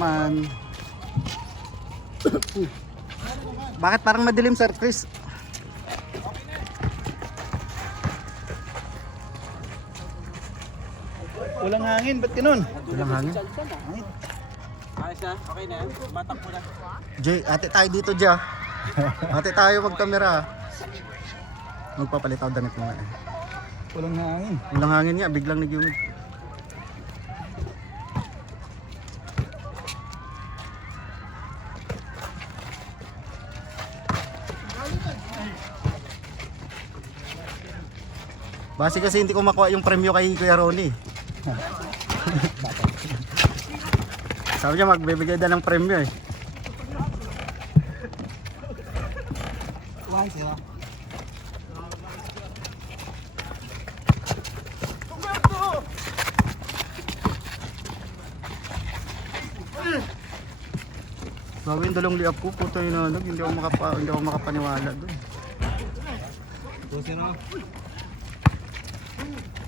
naman. Bakit parang madilim, Sir Chris? Walang hangin, ba't ganun? Walang hangin. Ayos na, okay na yan. Batak mo na. Jay, ate tayo dito, Jay. Ate tayo mag-camera. Magpapalit ako damit mo nga. Walang hangin. Walang hangin nga, biglang nag-humid. Base kasi hindi ko makuha yung premyo kay Kuya Ronnie. Sabi niya magbibigay daw ng premyo eh. Sabi yung dalawang liap ko, puto yung nalag, hindi ako makapaniwala doon.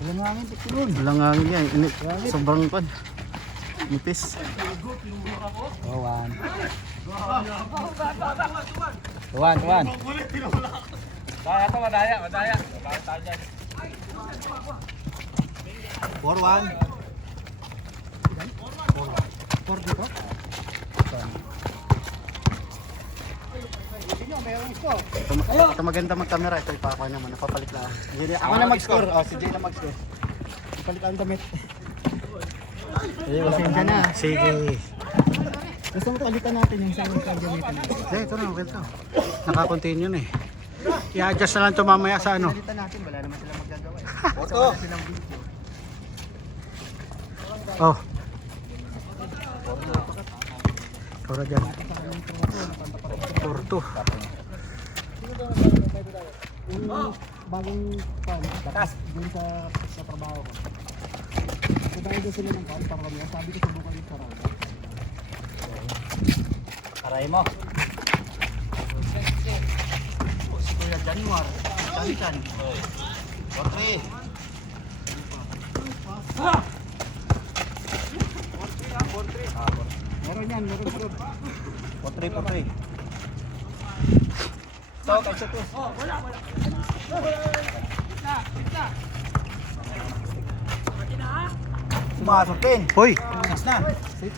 Walang hangin, ba't ganun? Walang hangin yan, sobrang pan. Nipis. Tuwan. Tuwan. Daya to, madaya. Bakit tayo dyan? 4-1. 4 dito? Ito maganda mag-camera, ito ipakuha naman, napapalit lang. Ako na mag-score, si Jay na mag-score. Ipalit ang damit. Pasensya na. Sige. Gusto mo palitan natin yung sa gamitan natin. Ito na, okay to. Naka-continue na eh. I-adjust na lang ito mamaya sa ano. Palitan natin, wala naman silang magagawa eh. Oto. Oh. Kora dyan. Porto. Yung bagong batas dun sa trabaho ko. Kaya doon sila ng pan para kami. Sabi ko subukan yung sarado. Aray mo. Si Kuya Januar. Chan. 4-3. Meron yan, meron sir. 4-3. So, kasi to. Wala. Sumasok din. Hoy! Mas na. 6.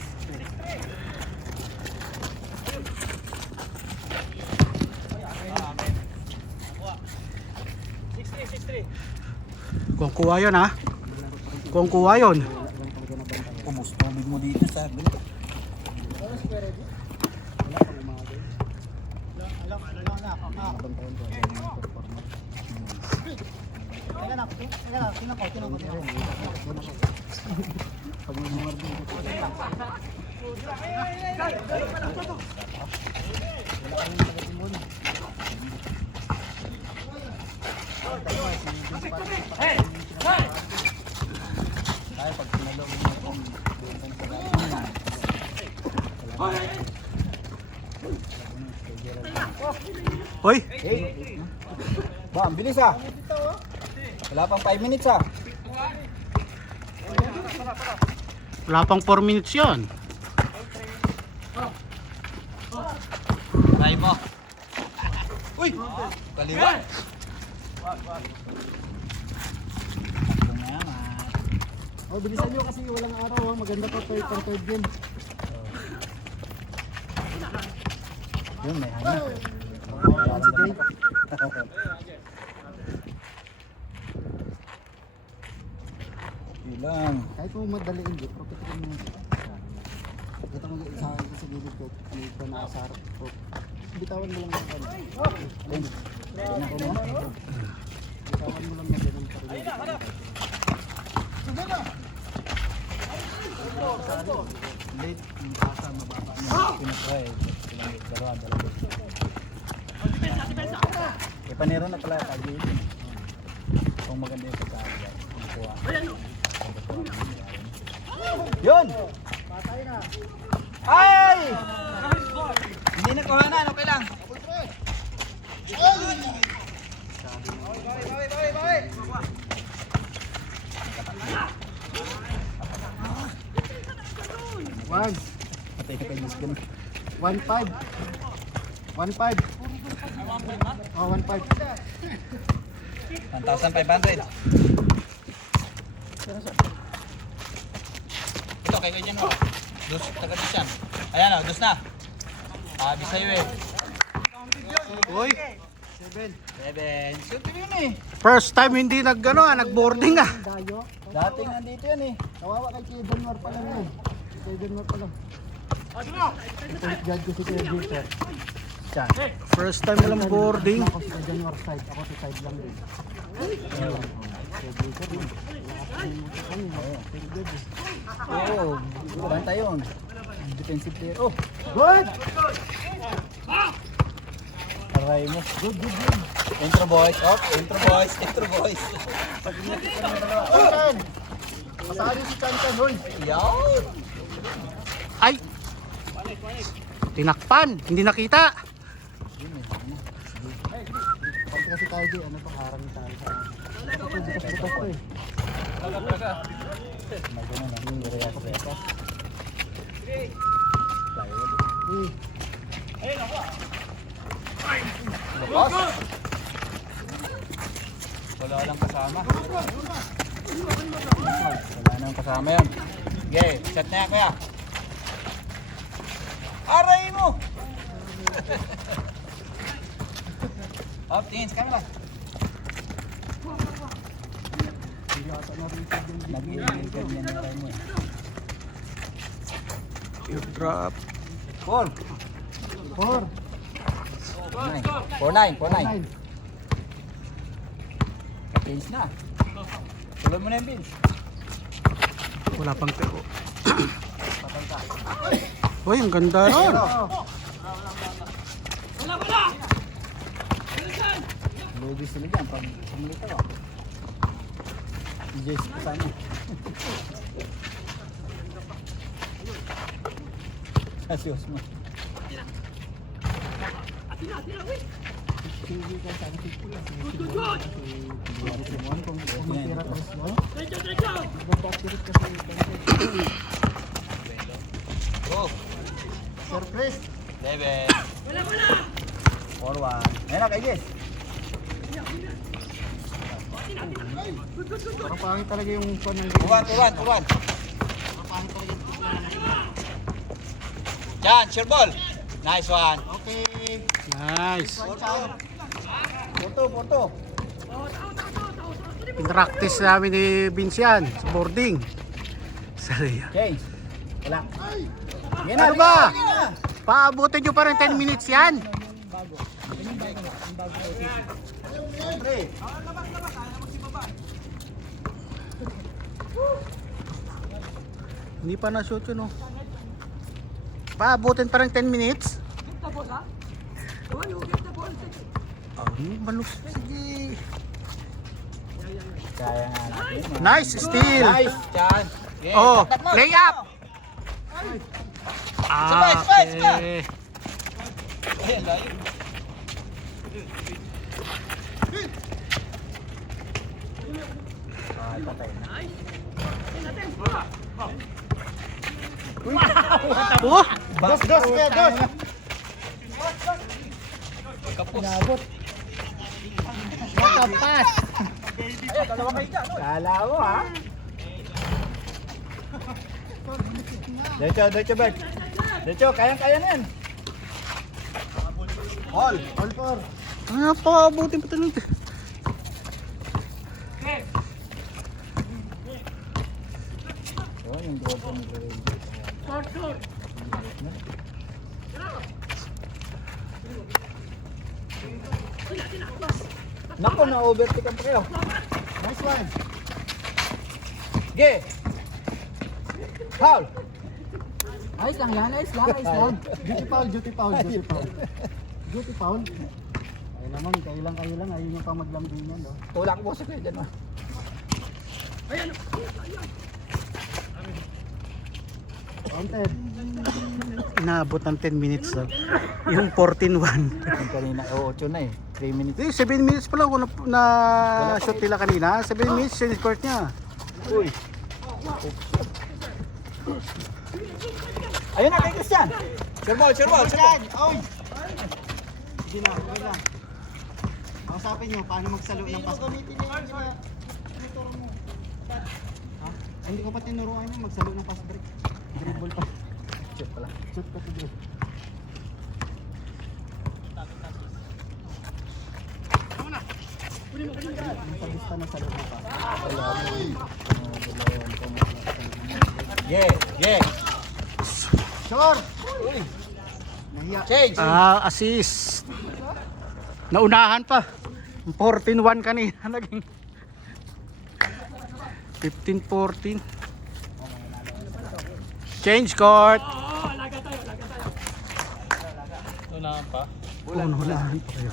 Kung kuha yun ha. Kung kuha yun. Kumustobig mo dito sa akin. Hoy! Ba, ang bilis ah. Wala pang 5 minutes ah. Wala pang 4 minutes yun. Try mo. Uy! Kaliwa. Oh, bilisan nyo kasi walang araw ah. Maganda pa third game. Yun, may hangin. Ayan si Jay. Ilang. Kahit mo madali hindi, protection mo. Ito mo sa akin sa gilid ko. May ito na sa harap ko. Bitawan mo lang yung ano. Ayun. Tingnan ko mo. Bitawan mo lang na ganun pa rin. Late, yung kasa mababa mo. Pinatry. Dalawa. Ipanero na pala kagil. Kung maganda yung pagkakagay. Kuha. Yun! Ay! Hindi na kuhanan, okay lang. Wag. Patay ka kay Disco na. 1.5. 1.5. Oh, 1.5. 1,500. Ito, kay ganyan mo. Dos, taga dos yan. Ayan o, dos na. Sabi sa'yo eh. Uy, 7. Shoot yun eh. first time hindi nag-boarding ah. Dayo. Dating nandito yan eh. Kawawa kay Kevin Mar pa lang yan. Kevin Mar pa lang. Ito yung judge ko si Kevin Mar. Diyan. First time walang boarding. Ako si Kevin Mar side. Ako si side lang din. Oo, banta yun. Defensive player. Oh, Good! aray mo. Good. Intro boys. Oh, intro boys. Kankan! Kasali si Kankan, hoy! Yaw. Ay! Tinakpan, hindi nakita. Pag kasi tayo di, ano to, harang tayo sa... Ito, bukas-bukas to eh. May ganun lang. Yung react. Boss. Wala lang kasama. Wala nang kasama yan. Okay, set na yan kuya. Aray mo! Up, tingin sa camera. Nag-iingin ka niyan na rin mo eh. Drop. 4. 4. 4-9. Change na. Tulad mo na yung Vince. Wala pang tiro. Uy, ang ganda nun. Lobby sila dyan pag sumuli ka. Yes, kasama. Asyos mo. Hindi ka sa akin sila. Kung matira tayo siya. Magpapirit kasi Kankan. Go! Sir Chris! 11. 4-1. Ayun na, kay Jess. Parang pangit talaga yung pan ng 2-1. Yan, sure ball. Nice one. Okay. Nice. Porto. Practice namin ni Vince yan sa boarding. Sorry. Change. Wala. Yan Ano ba? Paabutin nyo pa rin 10 minutes yan. Hindi pa na-shoot yun, oh. Paabutin pa rin 10 minutes. Malus. Sige. Kaya nga natin. Nice steal. Nice. Yan. Okay, Oh, tap mo. lay up. Sabay. Okay. Ayan, layo. Patay na. Oh, Dos kaya, dos! Kapos. Nakapas! Ayun, dalawa kayo dyan. Kala mo ha. Derecho, Bert. Derecho, kayang-kaya na yan. All four! ano pa abutin pa tayo. Oh, yung drop mo. Nako, na-overtake pa kayo. Nice one! Ge! Foul! Ayos lang yan, ayos lang. Duty foul. Duty foul. Ay naman, kayo lang. Ayun yung pang maglambing yan, no? Tulak mo sa kayo dyan. Counted. Inaabot ng 10 minutes lang. Yung 14-1. Yung kanina, 8 na eh. 3 minutes. 7 minutes pa lang kung na shoot nila kanina. 7 minutes yung score niya. Uy! Ayun na, kay Christian. Sure ball. Oy! Sige na, okay lang. Kausapin nyo, paano magsalo ng pass break. Ha? Hindi ko pa tinuruan nyo magsalo ng pass break. Dribble pa. Shoot pala. Shoot pa to. Sa lista ng salo ng pass. Yeah. Sure! Nahiya. Change. Assist. Naunahan pa. 14-1 kanina naging 15-14. Change court. Unahan pa. Unahan pa kayo.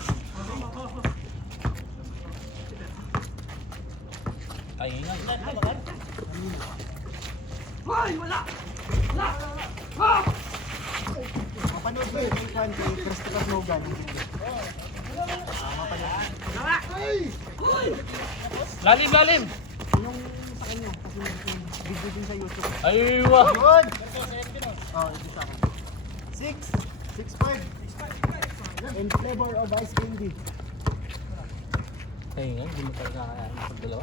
Ay, ingay. Mapanood mo yung fan kay Christopher Logan. Lalim. Yung sa kanya, kasi yung video din sa YouTube. Aywa. Yun! Oh, ito sa akin. 6'5". And flavor of ice candy. Ay, ingay. Hindi mo talaga kaya pagdalawa.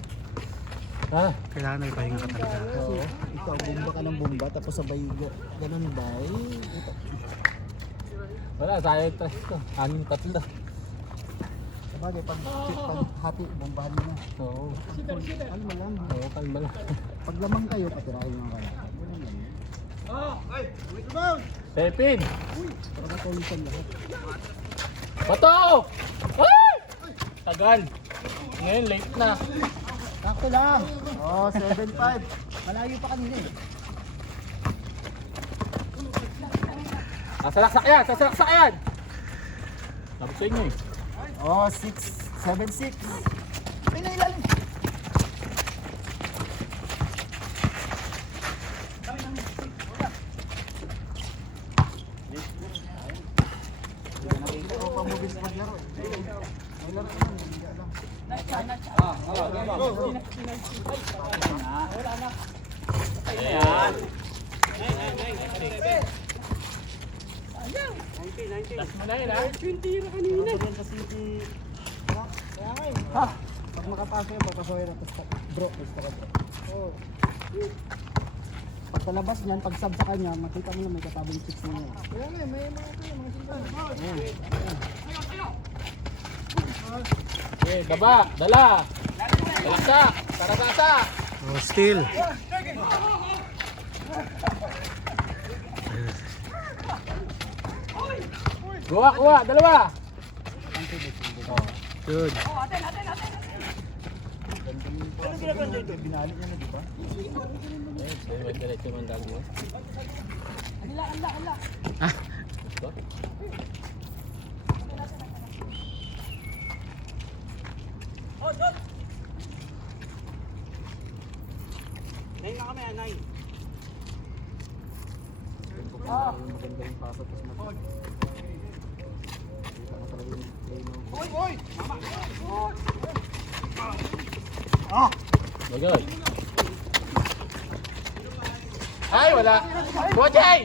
Ha? Kailangan may pahinga ka talaga. Oo. Ikaw, bumba ka ng bumba, tapos sabay ganun ba? Wala, sayang tres ko. 6-3. Sabagay, pag hati, bombahan mo na. Oo. Kalma lang. Oo, kalma lang. Pag lamang kayo, patirahin mo kayo. Ganun lang. Tepin. Para matulisan lahat. Bato! Ay! Tagal. Ngayon, late na. Sakto lang. Oh, 7'5". Malayo pa kanina eh. Sasalaksak yan! Tapos sa inyo eh. Oh, 7'6". Ay, nailalim. Nakikita ko pa movies maglaro eh. May laro naman, hindi alam. Ayan. Last mo na yun ha? Ganyan kasi ha? Pag makapasok yun, papasok yun. Bro, basta ka bro. Oh. Pag palabas niyan, pag sub sa kanya, makita mo na may katabing sticks na niya. Kaya nga, may mga Okay, baba, dala. Talaksak, taratasa. Oh, still. Kuha, dalawa. Good. Binalik niya na, di ba? Eh, diretso man dali mo. Maganda yung pasok, tapos kita mo talaga yung play mo. Bagay. Ay, wala. Kuha, Jay!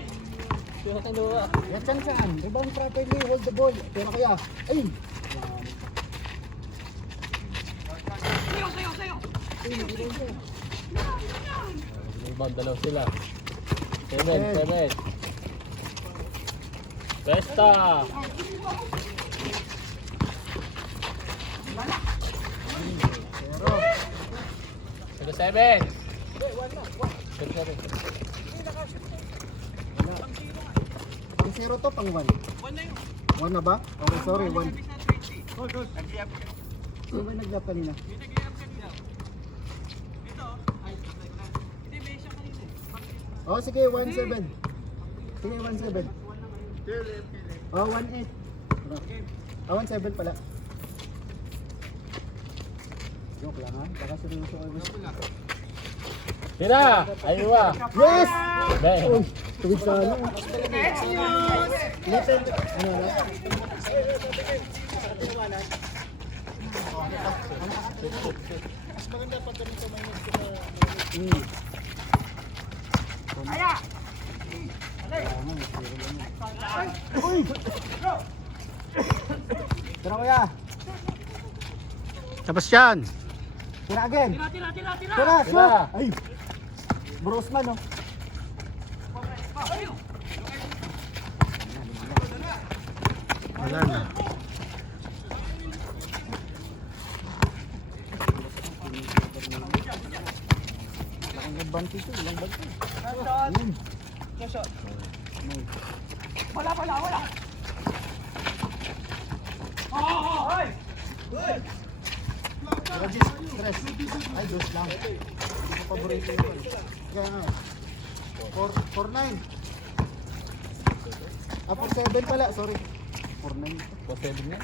Yan saan? Rebound properly, hold the ball. Pero kaya, ayun. Rebound, dalaw sila. 7. Besta! Pero, 7. pang 0 to, pang 1. 1 na ba? Okay, sorry, 1. Sino ba nag-lap kanina? Oh, sige, 1-7. Sige, 1-7. Oh, 1-8. Ah, 1-7 pala. Joke lang ha, baka seryoso kayo. Tira! Aywa! Yes! Bang! Uy, tuwid sa ano. Little, ano na? Mas maganda pag ganito minus ko na. Tira kuya. Tapos yan. Tira again. Tira, shoot. Ay. Brosman, no? Wala na. Laking advantage yun, ilang bag yun. Regis, stress. Ay, dos lang. Hindi ko paborito yun. Kaya nga. 4-9. Ah, 4-7 pala, sorry. 4-9. 4-7 nga.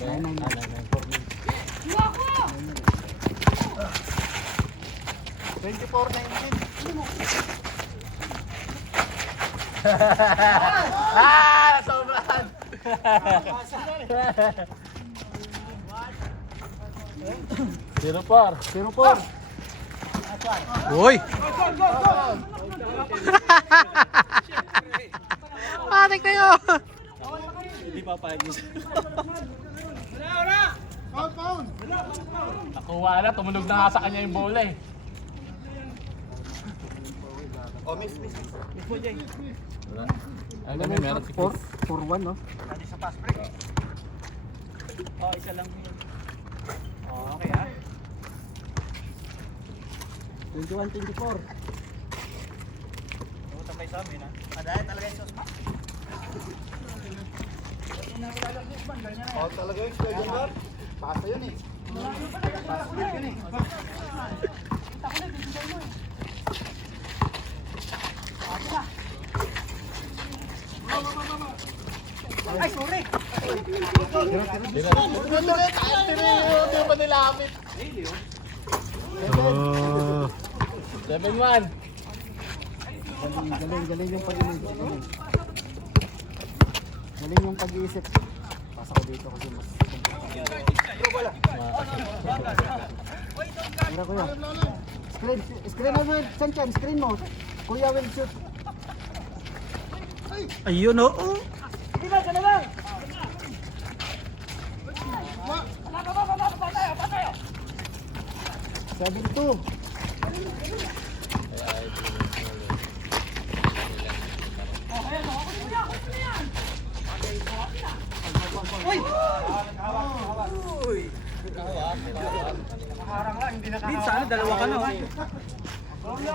9-9. 24-19. Ah! Sobrang! Zero par. 0-4. Uy! Pati kayo! Hindi pa pa yun. Nakuha na, tumulog na nga sa kanya yung bola eh. Oh, miss. Wala. Ay, kami meron si Chris. 4-1, no? Nandito sa pass break. Oh, isa lang yun. Oh, okay ah. 21-24. Tambay sa amin ah. Madaya talaga yung sauce, ma? Oh, talaga yung Square Bar? Pasa yun eh. Pass break yun eh. Ay, sorry! Hindi ba nilapit? Oh. 7-1. Galing yung pag-iisip. Galing yung pag-iisip. Pasa ko dito kasi mas Mira kuya. Screen mo, Sanchez, screen mo. Kuya will shoot. Ayun oh. 7-2. Minsan, dalawa ka na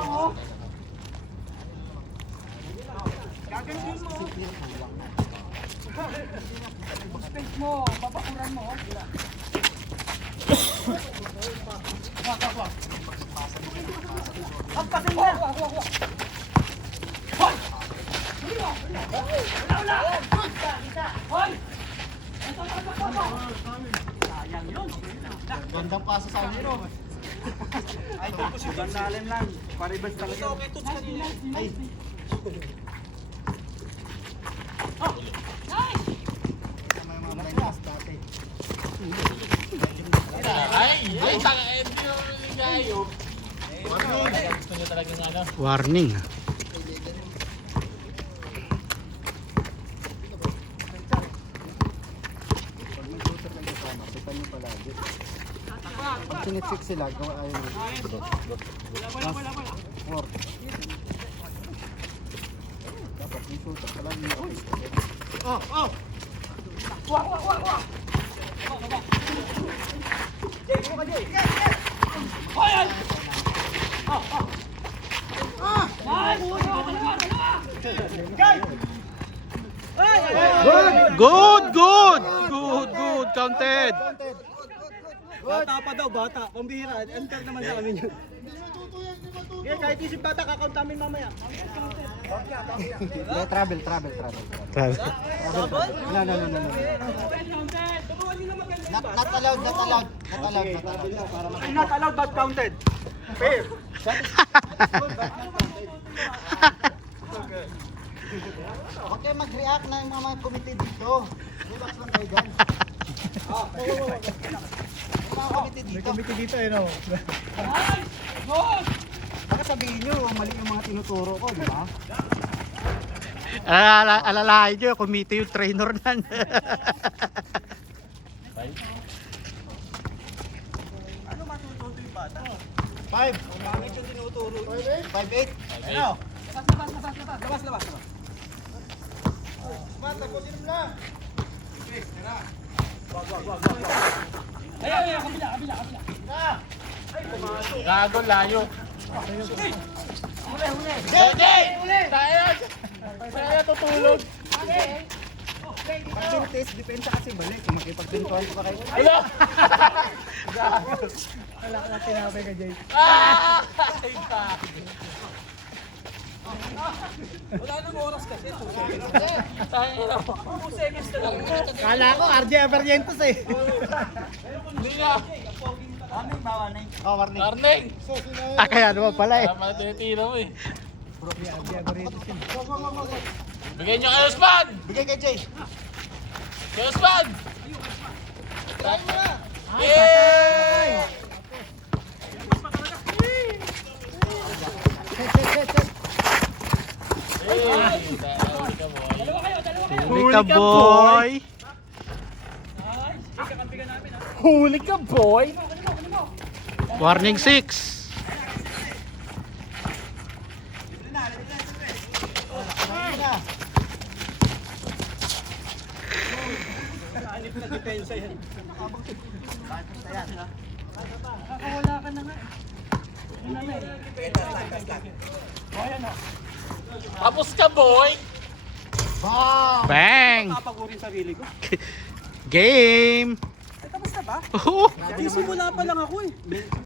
oh. Gandang pasa sa amin, no? Ay, tapos yung bandalan lang. Paribas talaga. Ay. Ay, tanga, hindi mo ligayo. Gusto niya talaga yung ano. Warning. Pag may shooter na kasama, kita nyo palagi. Pag sinitsik sila, gawa ayaw nyo. 4. Dapat may shooter, palagi nyo office kasi. Good. Counted. Bata pa daw, bata. Pambihira. Enter naman sa amin yun. Okay, kahit isip bata, kakount namin mamaya. Yeah, travel. No. Not allowed. Not allowed but counted. Fair. Huwag kayo mag-react na yung mga committee dito. Relax lang kayo dyan. Yung mga committee dito. Committee dito eh, no? Baka sabihin nyo, mali yung mga tinuturo ko, di ba? Alalahain nyo, kumite yung trainer nan. Ano matututo yung bata? 5. Pangit yung tinuturo. 5-8. Ano? Labas. Man, tapusin mo lang. Okay, tara. Wag. Ayaw, kabila. Ay, pumasok. Gago, layo. Huli. Tayo tutulog. Pag test depensa kasi balik. Makipagpintuan ko pa kayo. Wala! Wala ka na tinapay ka, Jay. Ay, pa. Wala nang oras kasi. Tayo na. 2 seconds na lang. Kala ko, RJ Averientos eh. Hindi nga. Aming bawa na Oh, warning. Arning! Kaya naman pala eh. Tama na tinitira mo eh. RJ Averientos yun. Bigyan nyo kay Usman! Bigay kay Jay. Kay Usman! Tayo mo na. Yay! Huli ka boy. Huli ka, boy! Warning 6. Anip na depensa yan. Tapos ka, boy! Bang! Papagurin sarili ko. Game! Tapos na ba? Oo. Simula pa lang ako eh.